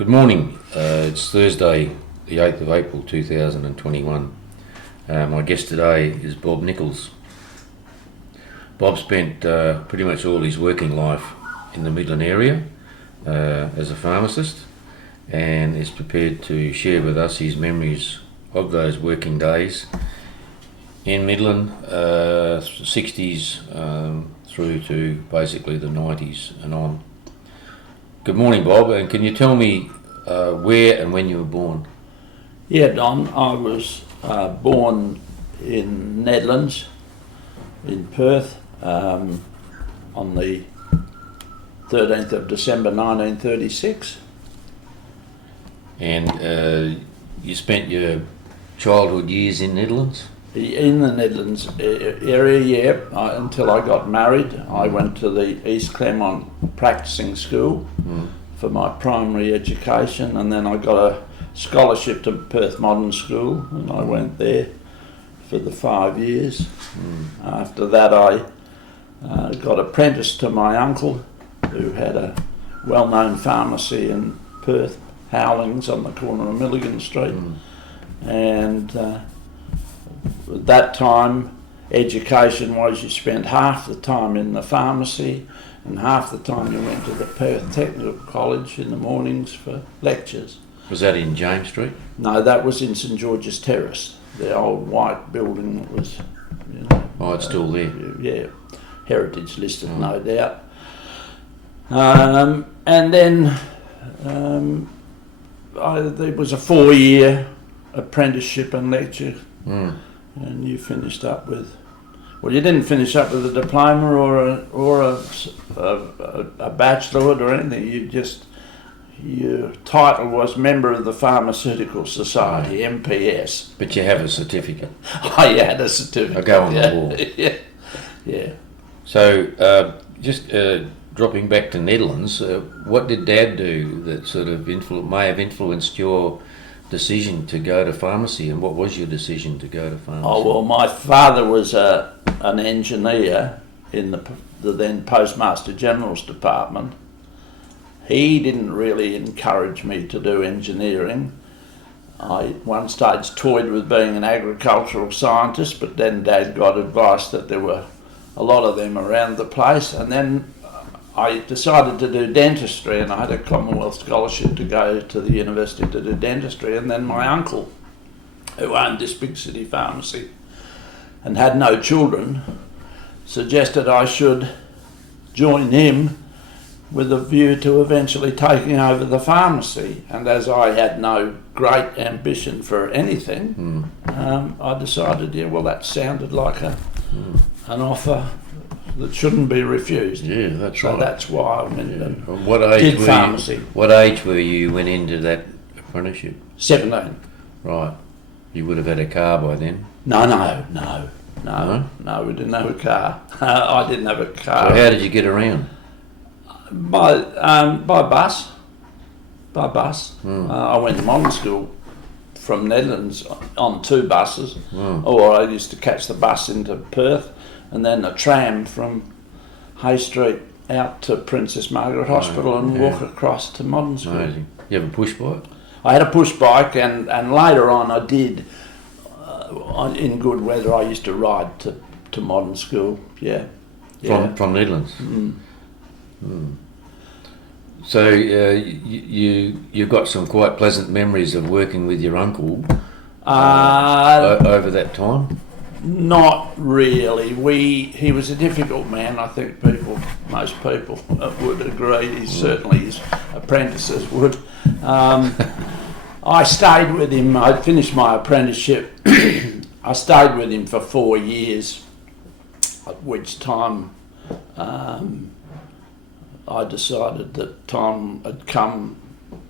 Good morning. It's Thursday, the 8th of April 2021. My guest today is Bob Nicholls. Bob spent pretty much all his working life in the Midland area as a pharmacist, and is prepared to share with us his memories of those working days in Midland, 60s through to basically the 90s and on. Good morning, Bob, and can you tell me where and when you were born? Yeah, Don, I was born in Nedlands, in Perth, on the 13th of December 1936. And you spent your childhood years in Netherlands? In the Nedlands area, yeah, until I got married. I went to the East Claremont practicing school for my primary education, and then I got a scholarship to Perth Modern School, and I went there for the 5 years. After that I got apprenticed to my uncle, who had a well-known pharmacy in Perth, Howlings, on the corner of Milligan Street. And at that time, education was you spent half the time in the pharmacy and half the time you went to the Perth Technical College in the mornings for lectures. Was that in James Street? No, that was in St George's Terrace, the old white building that was, Oh, it's still there. Yeah, heritage listed, no doubt. And then there was a 4-year apprenticeship and lecture. And you finished up with, well, you didn't finish up with a diploma or a bachelorate or anything. Your title was Member of the Pharmaceutical Society, MPS. But you have a certificate. I had a certificate. I go on the wall. Yeah. So, just dropping back to Netherlands, what did Dad do that sort of may have influenced your decision to go to pharmacy, and what was your decision to go to pharmacy? Oh, well, my father was an engineer in the then Postmaster General's department. He didn't really encourage me to do engineering. I at one stage toyed with being an agricultural scientist, but then Dad got advice that there were a lot of them around the place, and then I decided to do dentistry, and I had a Commonwealth scholarship to go to the university to do dentistry. And then my uncle, who owned this big city pharmacy and had no children, suggested I should join him with a view to eventually taking over the pharmacy. And as I had no great ambition for anything, I decided, that sounded like an offer that shouldn't be refused. Yeah, that's right. So that's why I went and did pharmacy. What age were you when into that apprenticeship? 17. Right. You would have had a car by then? No, we didn't have a car. I didn't have a car. So how did you get around? By bus. I went to modern school from Netherlands on 2 buses, or I used to catch the bus into Perth, and then a tram from Hay Street out to Princess Margaret Hospital and walk across to modern school. Amazing. You have a push bike? I had a push bike, and later on I did, in good weather, I used to ride to modern school, From Netherlands? So you've got some quite pleasant memories of working with your uncle over that time? Not really. He was a difficult man. I think most people would agree. Certainly his apprentices would. I stayed with him. I finished my apprenticeship. I stayed with him for 4 years, at which time I decided that time had come.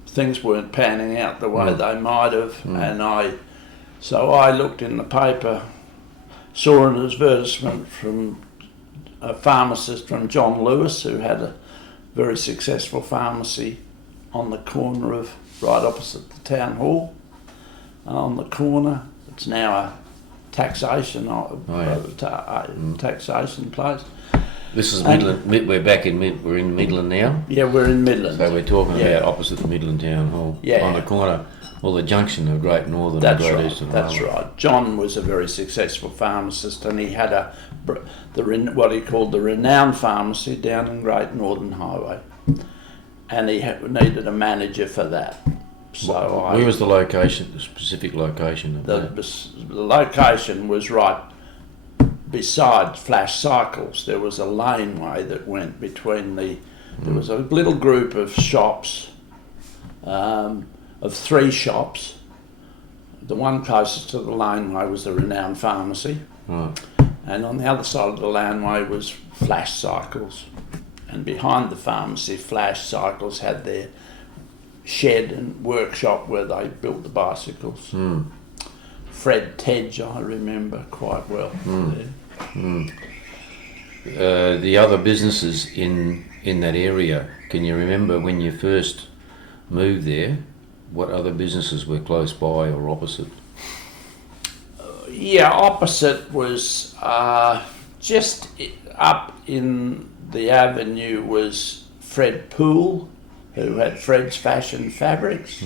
Things weren't panning out the way they might have, so I looked in the paper, saw an advertisement from a pharmacist from John Lewis, who had a very successful pharmacy on the corner of, right opposite the town hall, on the corner. It's now a taxation taxation place. This is Midland. We're back in we're in Midland now. Yeah, we're in Midland. So we're talking about opposite the Midland Town Hall. Yeah. On the corner, well, the junction of Great Northern That's and Great right. Eastern. That's Railway. right. John was a very successful pharmacist, and he had what he called the Renown pharmacy down in Great Northern Highway, and he needed a manager for that. So where was the location? The specific location of that? The location was right beside Flash Cycles. There was a laneway that went between there was a little group of shops, of 3 shops. The one closest to the laneway was the Renown pharmacy, Right. and on the other side of the laneway was Flash Cycles, and behind the pharmacy, Flash Cycles had their shed and workshop where they built the bicycles. Fred Tedge, I remember quite well. The other businesses in that area, can you remember when you first moved there, what other businesses were close by or opposite? Yeah, opposite was just up in the avenue was Fred Poole, who had Fred's Fashion Fabrics.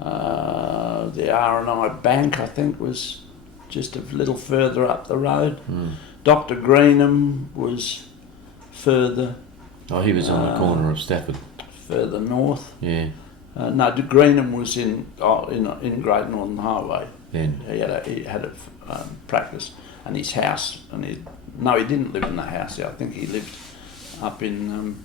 The R&I Bank, I think, was just a little further up the road. Dr. Greenham was further. Oh, he was on the corner of Stafford. Further north. Yeah. No, Greenham was in Great Northern Highway. Then. He had a practice, and his house, and he didn't live in the house. I think he lived up in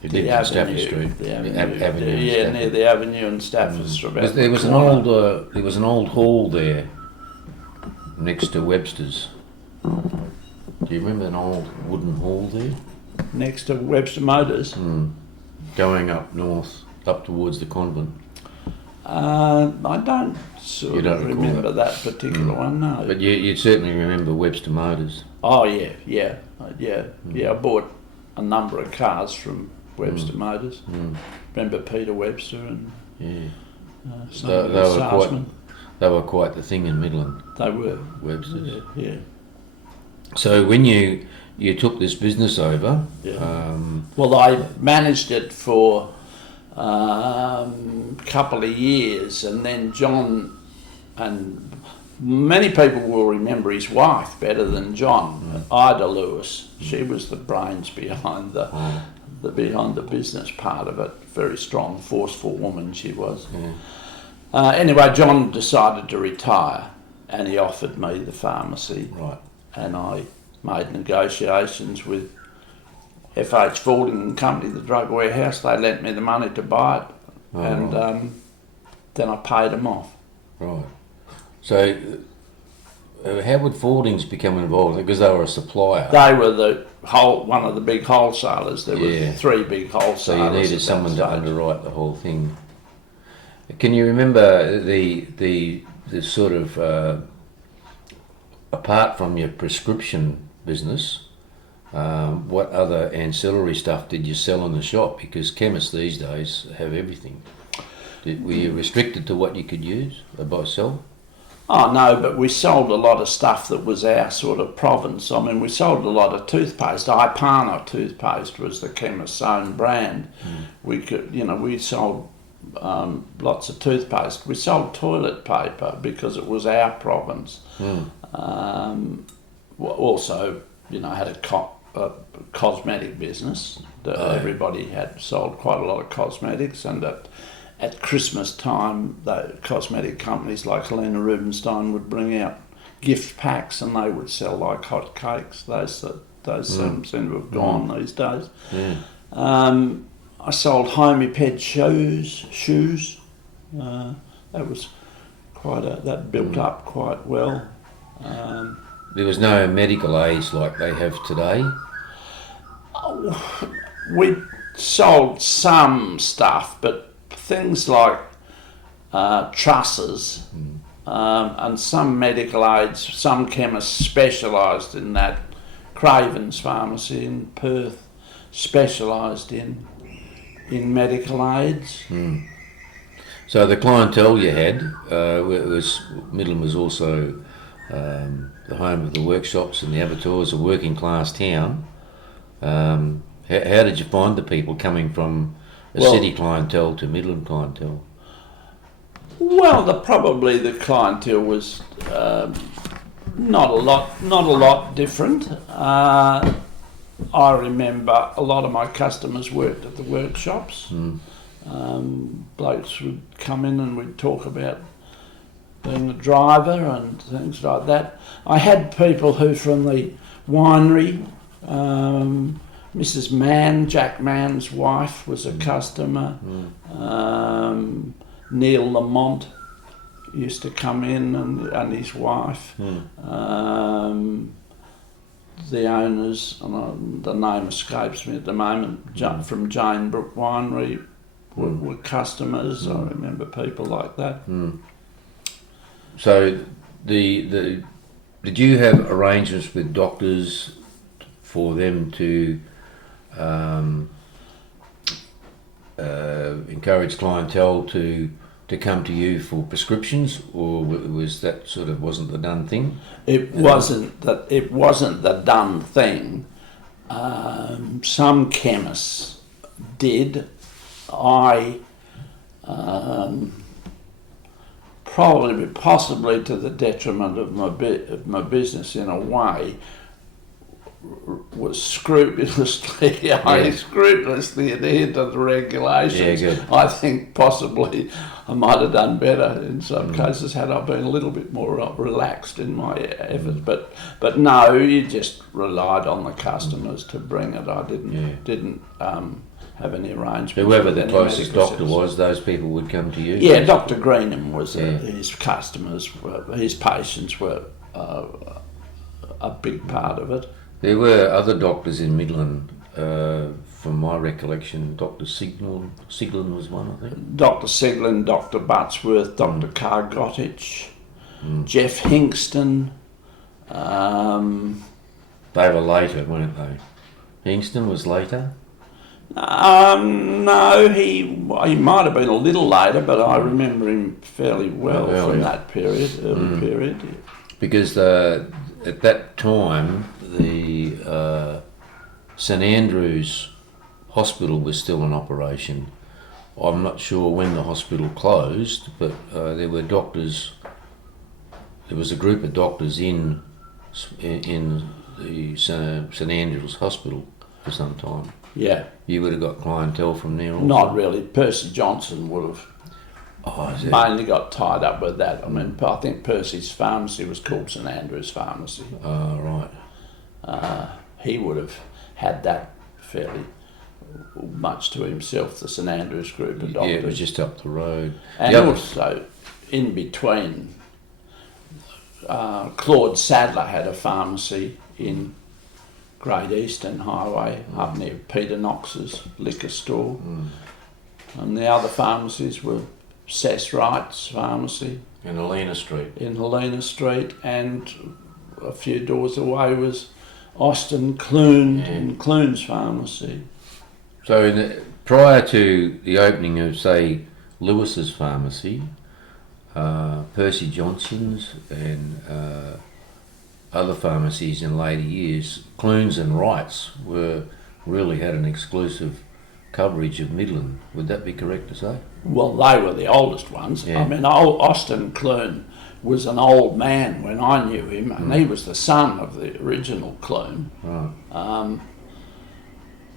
He lived in Stafford Street. The Avenue. Avenue, near the Avenue and Stafford Street. There was an old hall there next to Webster's. Do you remember an old wooden hall there? Next to Webster Motors. Going up north, up towards the convent. I don't sort of remember that particular one, no. But you certainly remember Webster Motors. Oh yeah. I bought a number of cars from Webster Motors. Remember Peter Webster and they were quite the thing in Midland. They were. Websters. Yeah. So when you took this business over, well, I managed it for couple of years, and then John, and many people will remember his wife better than John, Ida Lewis. She was the brains behind the business part of it. Very strong, forceful woman she was. Anyway, John decided to retire, and he offered me the pharmacy. Right. And I made negotiations with F.H. Fording and Company, the drug warehouse. They lent me the money to buy it, and then I paid them off. Right. So how would Fordings become involved? Because they were a supplier. They were one of the big wholesalers. There were 3 big wholesalers. So you needed someone to underwrite the whole thing. Can you remember the sort of apart from your prescription business? What other ancillary stuff did you sell in the shop? Because chemists these days have everything. Were you restricted to what you could use or sell? Oh no, but we sold a lot of stuff that was our sort of province. I mean, we sold a lot of toothpaste. Ipana toothpaste was the chemist's own brand. We sold lots of toothpaste. We sold toilet paper because it was our province. Also, had a cosmetic business. Everybody had sold quite a lot of cosmetics, and at Christmas time, the cosmetic companies like Helena Rubinstein would bring out gift packs, and they would sell like hot cakes. Those seem to have gone these days. I sold Homiped shoes. That was that built up quite well. There was no medical aids like they have today? We sold some stuff, but things like trusses and some medical aids. Some chemists specialised in that. Craven's Pharmacy in Perth specialised in medical aids. So the clientele you had Midland was also the home of the workshops and the abattoirs, a working class town. How did you find the people coming from a city clientele to Midland clientele? Well, probably the clientele was not a lot different. I remember a lot of my customers worked at the workshops. Blokes would come in and we'd talk about being a driver and things like that. I had people who from the winery, Mrs. Mann, Jack Mann's wife, was a customer. Neil Lamont used to come in and his wife. The owners, and the name escapes me at the moment, from Jane Brook Winery were customers. I remember people like that. So did you have arrangements with doctors for them to encourage clientele to come to you for prescriptions, or was that wasn't the done thing? It wasn't the done thing. Some chemists did. I possibly to the detriment of my business in a way, was scrupulously adhered to the regulations. Yeah, good. I think possibly I might have done better in some cases had I been a little bit more relaxed in my efforts. But no, you just relied on the customers to bring it. I didn't have any arrangements. Whoever the closest doctor was, those people would come to you? Yeah, Dr. Greenham was his customers, his patients were a big part of it. There were other doctors in Midland, from my recollection. Dr. Siglin was one, I think. Dr. Siglin, Dr. Buttsworth, Dr. Cargotich, Jeff Hinkston. They were later, weren't they? Hinkston was later? No, he might have been a little later, but I remember him fairly well from that period, early period. Because at that time, the St Andrews Hospital was still in operation. I'm not sure when the hospital closed, but there were doctors. There was a group of doctors in the St Andrews Hospital for some time. Yeah. You would have got clientele from there also? Not really. Percy Johnson would have mainly got tied up with that. I mean, I think Percy's pharmacy was called St Andrews Pharmacy. Oh, right. He would have had that fairly much to himself, the St Andrews group of doctors. Yeah, it was just up the road. And also, in between, Claude Sadler had a pharmacy in Great Eastern Highway, up near Peter Knox's liquor store. And the other pharmacies were Cess Wright's pharmacy. In Helena Street. And a few doors away was Austin Clune and Clune's pharmacy. So prior to the opening of, say, Lewis's pharmacy, Percy Johnson's and other pharmacies in later years, Clunes and Wrights really had an exclusive coverage of Midland. Would that be correct to say? Well, they were the oldest ones. Yeah. I mean, Austin Clune was an old man when I knew him, and he was the son of the original Clune. Right.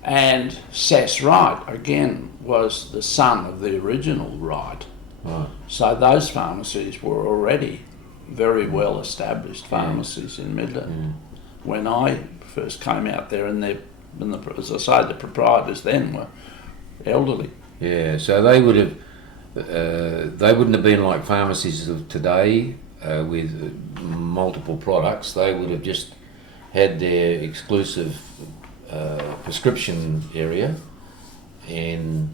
And Cess Wright, again, was the son of the original Wright. Right. So those pharmacies were already very well established pharmacies in Midland. When I first came out there, and as I say, the proprietors then were elderly. Yeah, so they would have, they wouldn't have been like pharmacies of today with multiple products. They would have just had their exclusive prescription area and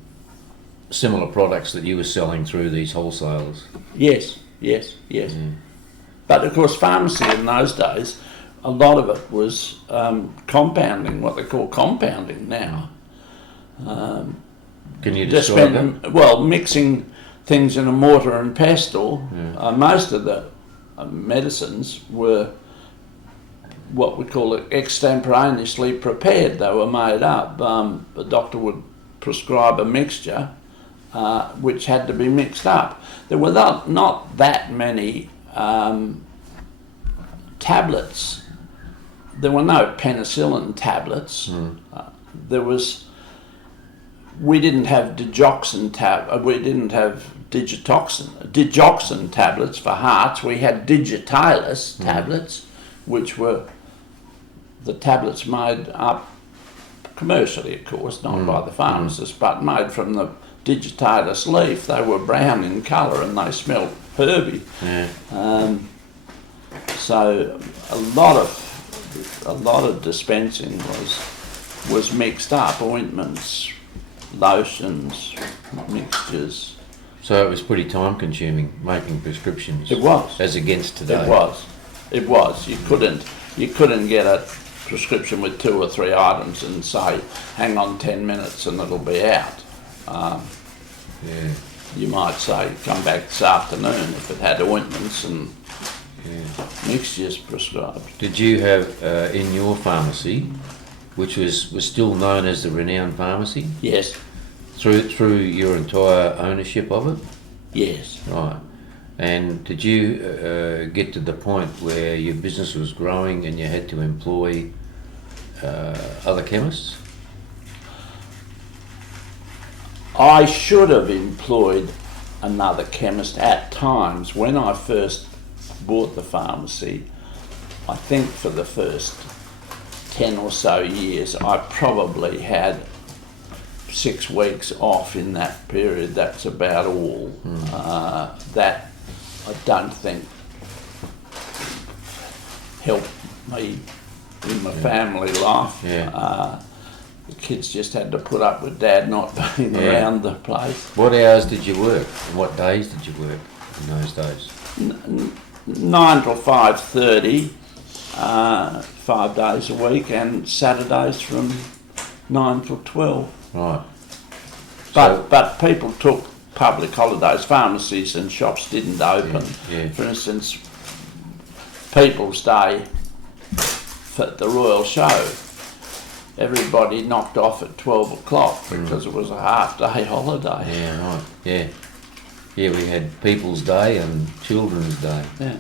similar products that you were selling through these wholesalers. Yes. But of course, pharmacy in those days, a lot of it was compounding, what they call compounding now. Can you describe that? Well, mixing things in a mortar and pestle. Most of the medicines were what we call extemporaneously prepared. They were made up. The doctor would prescribe a mixture which had to be mixed up. There were not that many tablets. There were no penicillin tablets. We didn't have we didn't have digoxin tablets for hearts. We had digitalis tablets, which were the tablets made up commercially, of course, not by the pharmacist, but made from the digitalis leaf. They were brown in colour and they smelled herby. So a lot of dispensing was mixed up, ointments, lotions, mixtures. So it was pretty time consuming making prescriptions. It was. As against today. It was. You couldn't get a prescription with 2 or 3 items and say, hang on 10 minutes and it'll be out. You might say, come back this afternoon if it had ointments and mixtures prescribed. Did you have in your pharmacy, which was still known as the Renown pharmacy? Yes. Through your entire ownership of it? Yes. Right. And did you get to the point where your business was growing and you had to employ other chemists? I should have employed another chemist at times. When I first bought the pharmacy, I think for the first 10 or so years, I probably had 6 weeks off in that period. That's about all. That I don't think helped me in my family life. The kids just had to put up with Dad not being around the place. What hours did you work? And what days did you work in those days? 9 till 5:30, 5 days a week, and Saturdays from 9 till 12. Right. But people took public holidays. Pharmacies and shops didn't open. For instance, People's Day for the Royal Show, everybody knocked off at 12 o'clock because it was a half-day holiday. Yeah, right. Yeah, we had People's Day and Children's Day. Yeah.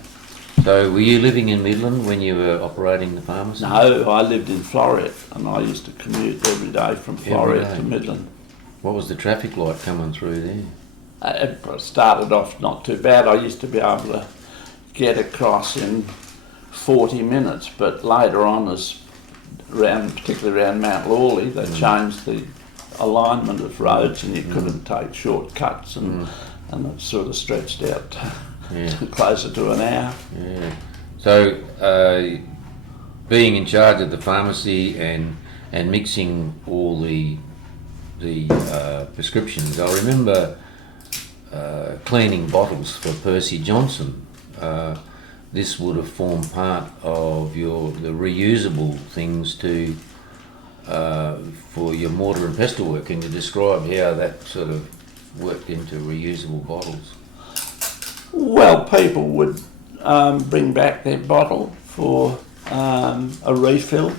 So were you living in Midland when you were operating the pharmacy? No, I lived in Floreat and I used to commute every day from Floreat to Midland. What was the traffic like coming through there? It started off not too bad. I used to be able to get across in 40 minutes, but later on, particularly around Mount Lawley, they changed the alignment of roads and you couldn't take shortcuts and it sort of stretched out to closer to an hour. Yeah. So being in charge of the pharmacy and mixing all the prescriptions, I remember cleaning bottles for Percy Johnson. This would have formed part of the reusable things for your mortar and pestle work. Can you describe how that sort of worked into reusable bottles? Well, people would bring back their bottle for a refill.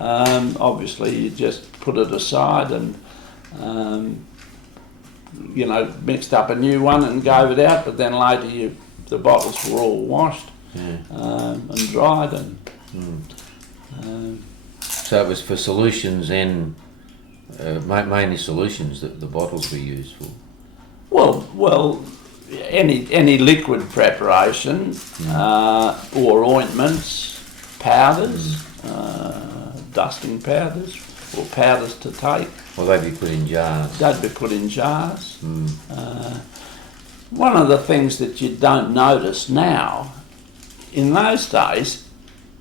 Obviously, you just put it aside and mixed up a new one and gave it out, but then later the bottles were all washed and dried. So it was for solutions and mainly solutions that the bottles were used for? Well, any liquid preparation or ointments, powders, dusting powders, or powders to take. Well, they'd be put in jars. They'd be put in jars. One of the things that you don't notice now, in those days,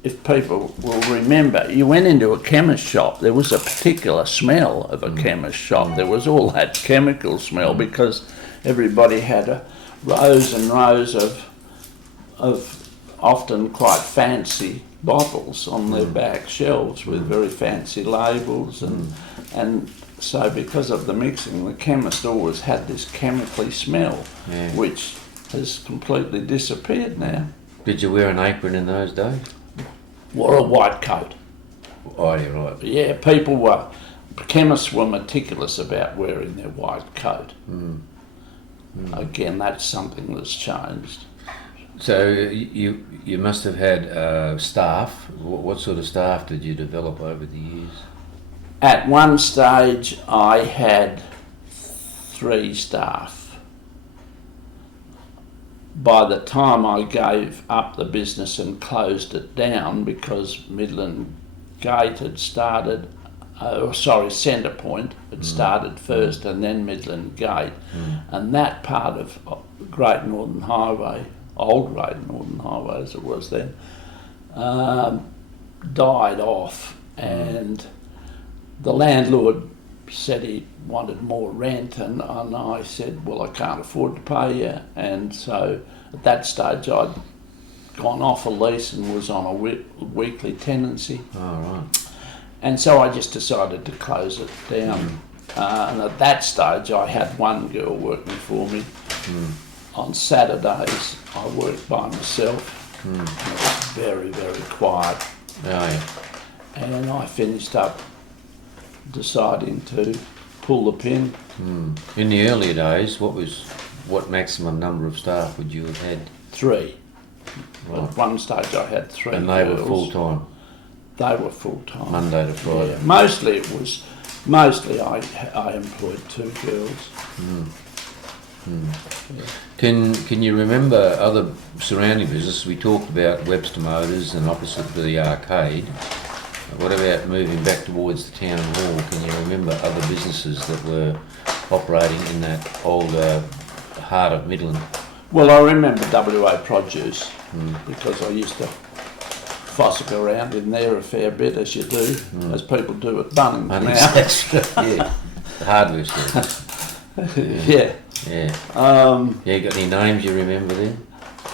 if people will remember, you went into a chemist shop, there was a particular smell of a chemist shop. There was all that chemical smell because everybody had rows and rows of often quite fancy bottles on their back shelves with very fancy labels, and so because of the mixing, the chemist always had this chemically smell, which has completely disappeared now. Did you wear an apron in those days? Wore a white coat. Oh, you're right. Yeah, chemists were meticulous about wearing their white coat. Again, that's something that's changed. So you must have had staff. What sort of staff did you develop over the years? At one stage, I had 3 staff. By the time I gave up the business and closed it down, because Midland Gate had started, Centrepoint had started first, and then Midland Gate, and that part of Great Northern Highway, old Great Northern Highway as it was then, died off, and the landlord said he wanted more rent, and I said, well, I can't afford to pay you. And so at that stage I'd gone off a lease and was on a weekly tenancy. Oh, right. And so I just decided to close it down. And at that stage I had one girl working for me. On Saturdays I worked by myself. It was very, very quiet. Oh, yeah. And I finished up deciding to pull the pin. In the earlier days, what maximum number of staff would you have had? 3. Right. At one stage I had 3 And they girls. were full time, They were full time. Monday to Friday. Yeah. Mostly I employed 2 girls. Can you remember other surrounding businesses? We talked about Webster Motors and opposite the arcade. What about moving back towards the town hall? Can you remember other businesses that were operating in that old heart of Midland? Well, I remember WA Produce because I used to fossick around in there a fair bit, as you do, as people do at Bunnings now. Yeah, the hardware store. Yeah. Yeah. You got any names you remember then?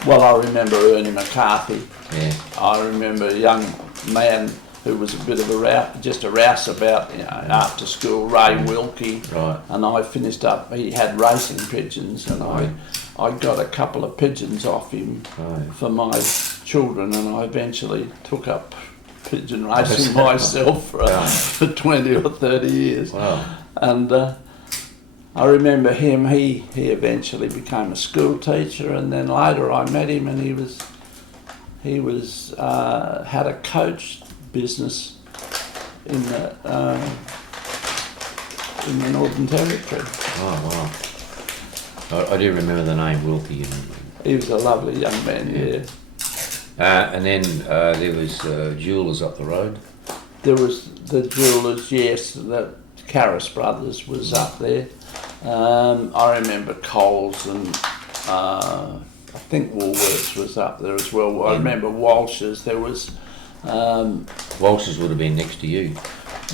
Well, I remember Ernie McCarthy. Yeah. I remember a young man who was a bit of a rouseabout, after school, Ray Wilkie. Right. And I finished up, he had racing pigeons, and I got a couple of pigeons off him for my children, and I eventually took up pigeon racing myself for 20 or 30 years. Wow. And I remember him, he eventually became a school teacher, and then later I met him, and he was had a coach business in the Northern Territory. Oh, wow. I do remember the name Wilkie. He was a lovely young man, yeah. And then there was Jewellers up the road. There was the Jewellers, yes, the Carris Brothers was up there. I remember Coles, and I think Woolworths was up there as well. I remember Walsh's. There was Walsh's would have been next to you.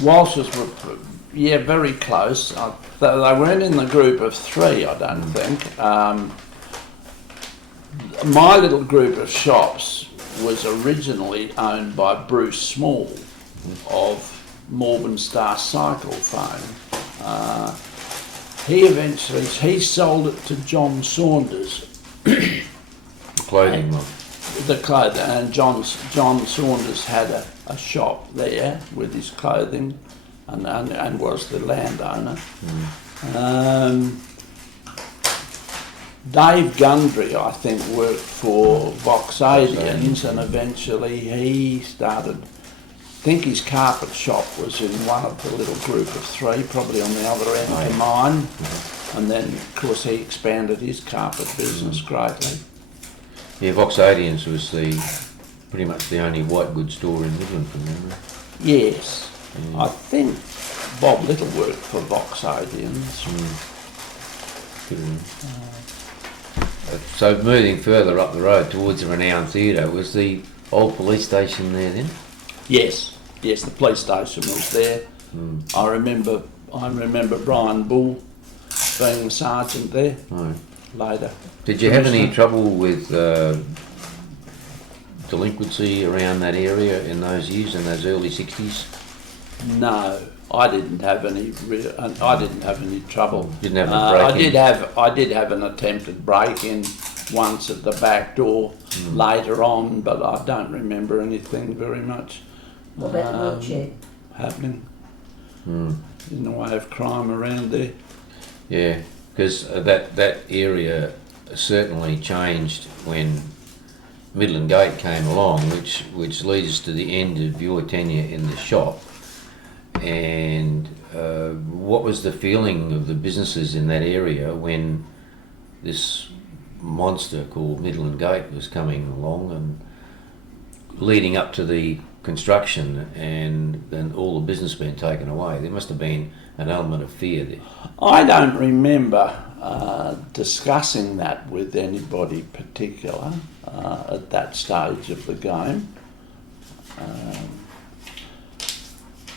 Walsh's were, very close. They weren't in the group of 3, I don't think. My little group of shops was originally owned by Bruce Small of Morban Star Cycle fame. He sold it to John Saunders. The clothing one. The clothing, and John Saunders had a shop there with his clothing, and was the landowner. Dave Gundry, I think, worked for Voxadians, and eventually he started. I think his carpet shop was in one of the little group of 3, probably on the other end of mine, and then of course he expanded his carpet business greatly. Yeah, Voxadians was pretty much the only white goods store in Midland from memory. Yes, I think Bob Little worked for Voxadians. So moving further up the road towards the Renown Theatre, was the old police station there then? Yes, the police station was there. I remember Brian Bull being a sergeant there later. Did you have any trouble with delinquency around that area in those years, in those early 60s? No, I didn't have any. I didn't have any trouble. Didn't have a break-in? I did have an attempted break-in once at the back door later on, but I don't remember anything very much What about the wheelchair? happening in the way of crime around there. Yeah, because that area certainly changed when Midland Gate came along, which leads to the end of your tenure in the shop. And what was the feeling of the businesses in that area when this monster called Midland Gate was coming along and leading up to the construction, and then all the business being taken away? There must have been an element of fear there. I don't remember discussing that with anybody particular at that stage of the game.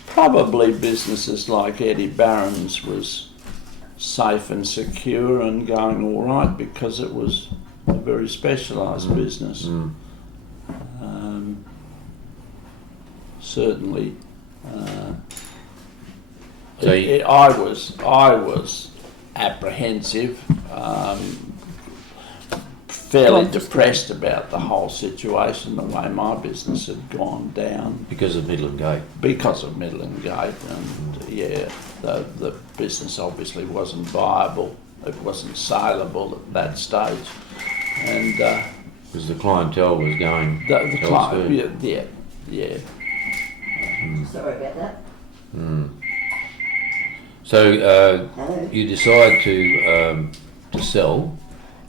Probably businesses like Eddie Barron's was safe and secure and going all right because it was a very specialised business. Certainly, So I was apprehensive, fairly depressed about the whole situation, the way my business had gone down because of Midland Gate. because of Midland Gate, and the business obviously wasn't viable. It wasn't saleable at that stage, and Because the clientele was going the elsewhere. client, yeah. Sorry about that. So Hello. you decide to sell,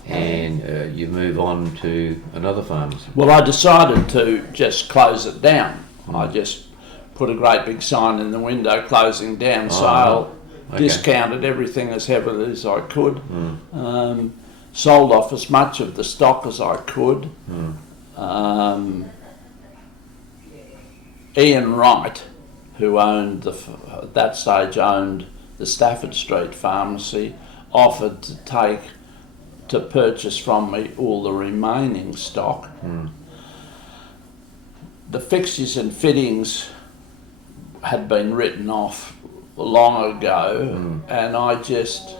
and you move on to another pharmacy. Well, I decided to just close it down. I just put a great big sign in the window, closing down sale, okay. discounted everything as heavily as I could, sold off as much of the stock as I could. Ian Wright, who owned at that stage owned the Stafford Street pharmacy, offered to purchase from me all the remaining stock. The fixtures and fittings had been written off long ago, and I just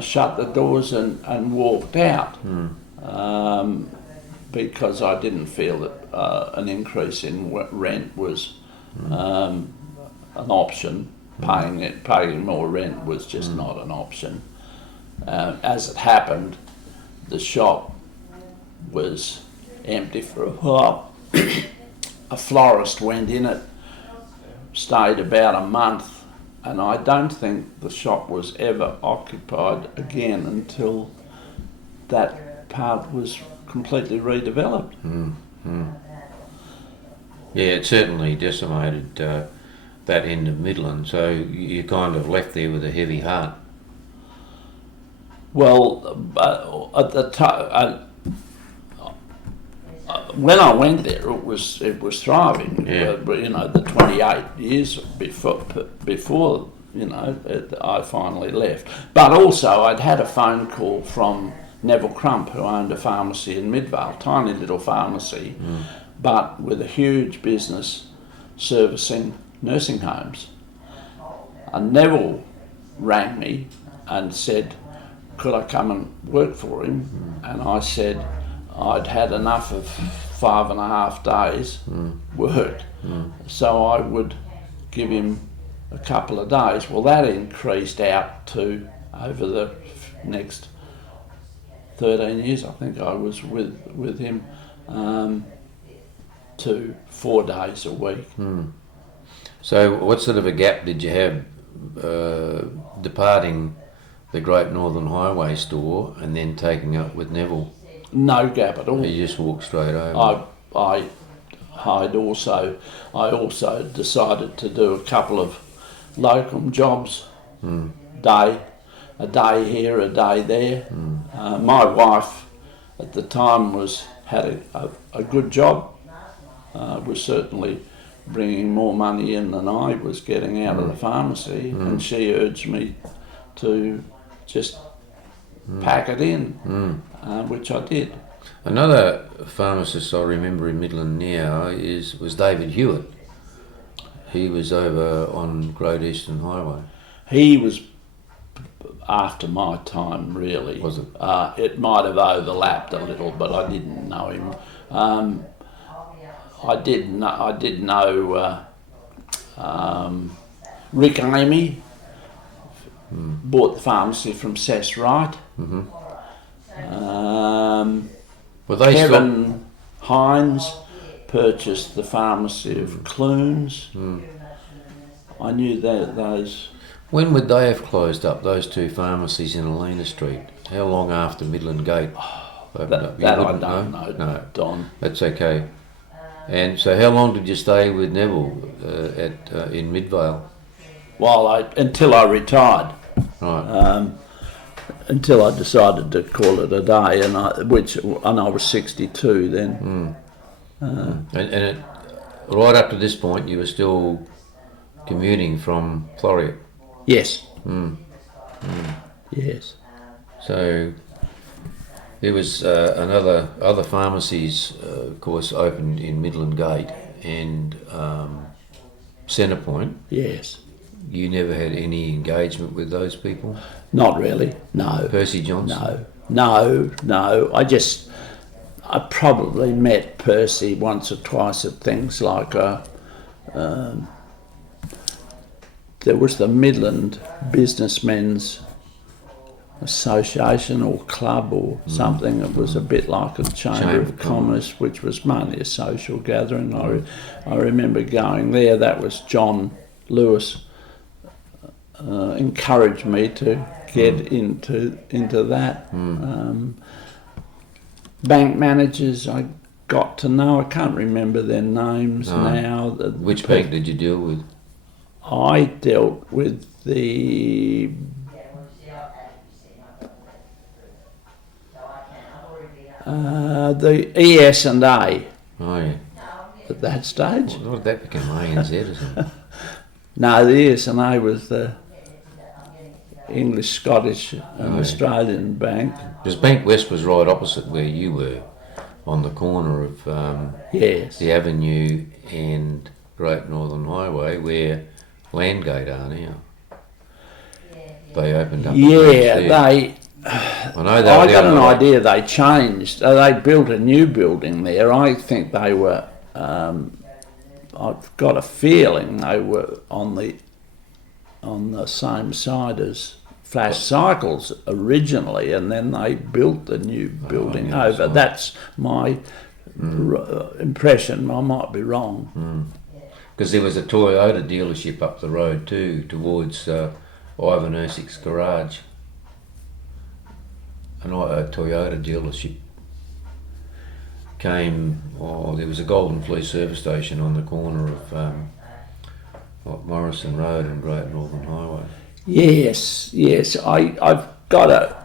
shut the doors and walked out because I didn't feel that an increase in rent was an option. Paying more rent was just not an option. As it happened, the shop was empty for a while. A florist went in it, stayed about a month, and I don't think the shop was ever occupied again until that part was completely redeveloped. Yeah, it certainly decimated that end of Midland, so you kind of left there with a heavy heart. Well, at the time, when I went there, it was thriving. Yeah. But the 28 years before I finally left. But also, I'd had a phone call from Neville Crump, who owned a pharmacy in Midvale, tiny little pharmacy, but with a huge business servicing nursing homes. And Neville rang me and said, could I come and work for him? And I said I'd had enough of 5.5 days work, so I would give him a couple of days. Well, that increased out to, over the next 13 years, I think I was with him, to 4 days a week. So what sort of a gap did you have departing the Great Northern Highway store and then taking up with Neville? No gap at all. You just walked straight over. I also decided to do a couple of locum jobs, a day here, a day there. My wife at the time had a good job, was certainly bringing more money in than I was getting out of the pharmacy, and she urged me to just pack it in, which I did. Another pharmacist I remember in Midland now was David Hewitt. He was over on Great Eastern Highway. He was after my time, really. Was it? It might have overlapped a little, but I didn't know him. I did know Rick Amy. Bought the pharmacy from Sess Wright. Were they Kevin Hines purchased the pharmacy of Clunes. I knew those. When would they have closed up, those two pharmacies in Elena Street? How long after Midland Gate opened up? That I wouldn't don't know, No, Don. that's okay. And so how long did you stay with Neville in Midvale? Until I retired. Right. Until I decided to call it a day, and I was 62 then. Right up to this point, you were still commuting from Floreat. Yes. Yes. So there was other pharmacies, of course, opened in Midland Gate and Centrepoint. Yes. You never had any engagement with those people? Not really. No. Percy Johnson? No. I probably met Percy once or twice at things like there was the Midland Businessmen's Association or club or something. It was a bit like a Chamber of Commerce, which was mainly a social gathering. I remember going there. That was John Lewis encouraged me to get into that. Bank managers I got to know. I can't remember their names now. Which bank did you deal with? I dealt with the ES&A Oh, yeah. at that stage. Well, that became ANZ, isn't it? No, the ES&A was the English, Scottish and Australian bank. Because Bank West was right opposite where you were, on the corner of Yes. the Avenue and Great Northern Highway, where Landgate are now. They opened up. I got an idea they changed. They built a new building there. I think they were. I've got a feeling they were on the same side as Flash Cycles originally, and then they built the new building over. Right. That's my impression. I might be wrong. Because there was a Toyota dealership up the road too, towards Ivan Ersich's garage. A Toyota dealership came. There was a Golden Fleece service station on the corner of Morrison Road and Great Northern Highway. Yes. I've got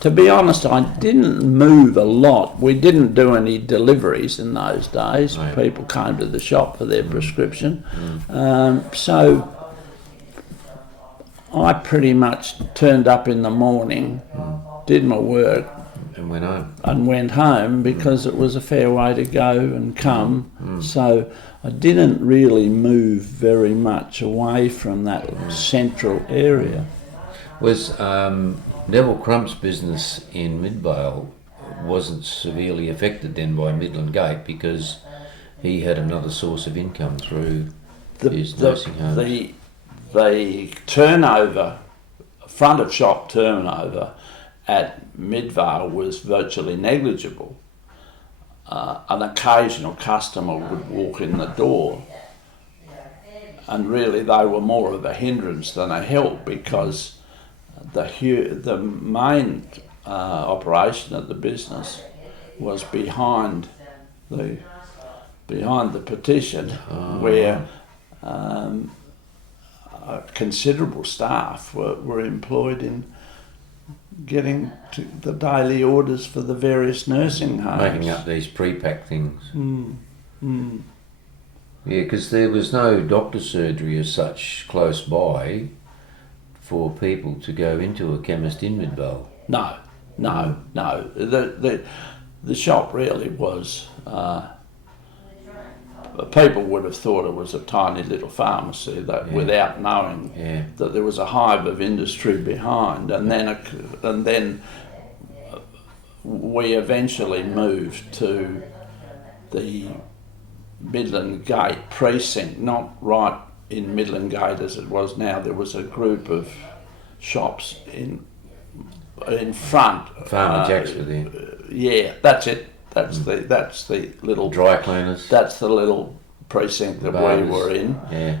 to be honest, I didn't move a lot. We didn't do any deliveries in those days. Right. People came to the shop for their prescription. So I pretty much turned up in the morning, did my work, And went home. because it was a fair way to go and come. So I didn't really move very much away from that central area. Was Neville Crump's business in Midvale wasn't severely affected then by Midland Gate because he had another source of income through his nursing homes? The turnover, front of shop turnover at Midvale was virtually negligible. An occasional customer would walk in the door, and really they were more of a hindrance than a help, because the main operation of the business was behind the petition, where considerable staff were employed in getting to the daily orders for the various nursing homes. Making up these pre-packed things. Yeah, because there was no doctor's surgery as such close by for people to go into a chemist in Midvale. No. The shop really was people would have thought it was a tiny little pharmacy that, without knowing that there was a hive of industry behind, and then we eventually moved to the Midland Gate precinct, not right in Midland Gate as it was now. There was a group of shops in front. Farmer Jack's were there. Yeah, that's it. That's the little Dry cleaners. That's the little precinct that we were in. Yeah.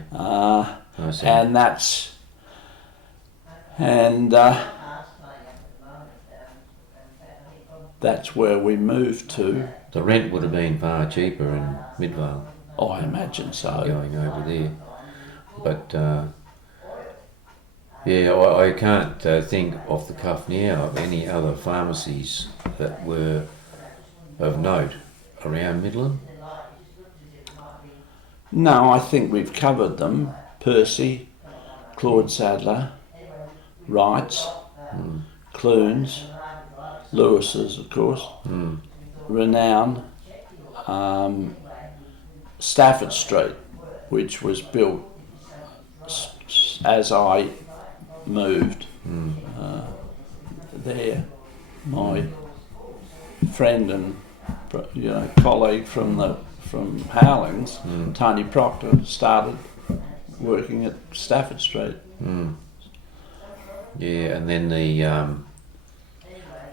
And that's where we moved to. The rent would have been far cheaper in Midvale. Oh, I imagine so. Going over there. But I can't think off the cuff now of any other pharmacies that were of note around Midland. No, I think we've covered them. Percy, Claude Sadler, Wright's, Clunes, Lewis's, of course, Renown, Stafford Street, which was built as I moved there. My friend and colleague from Howlings, Tony Proctor, started working at Stafford Street. Yeah, and then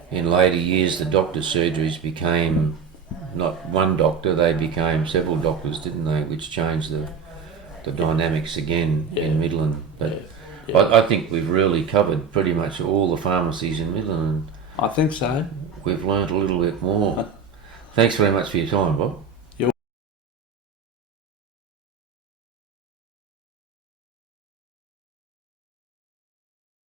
in later years the doctor's surgeries became not one doctor, they became several doctors, didn't they, which changed the dynamics again in Midland. But I think we've really covered pretty much all the pharmacies in Midland. I think so. We've learnt a little bit more. Thanks very much for your time, Bob.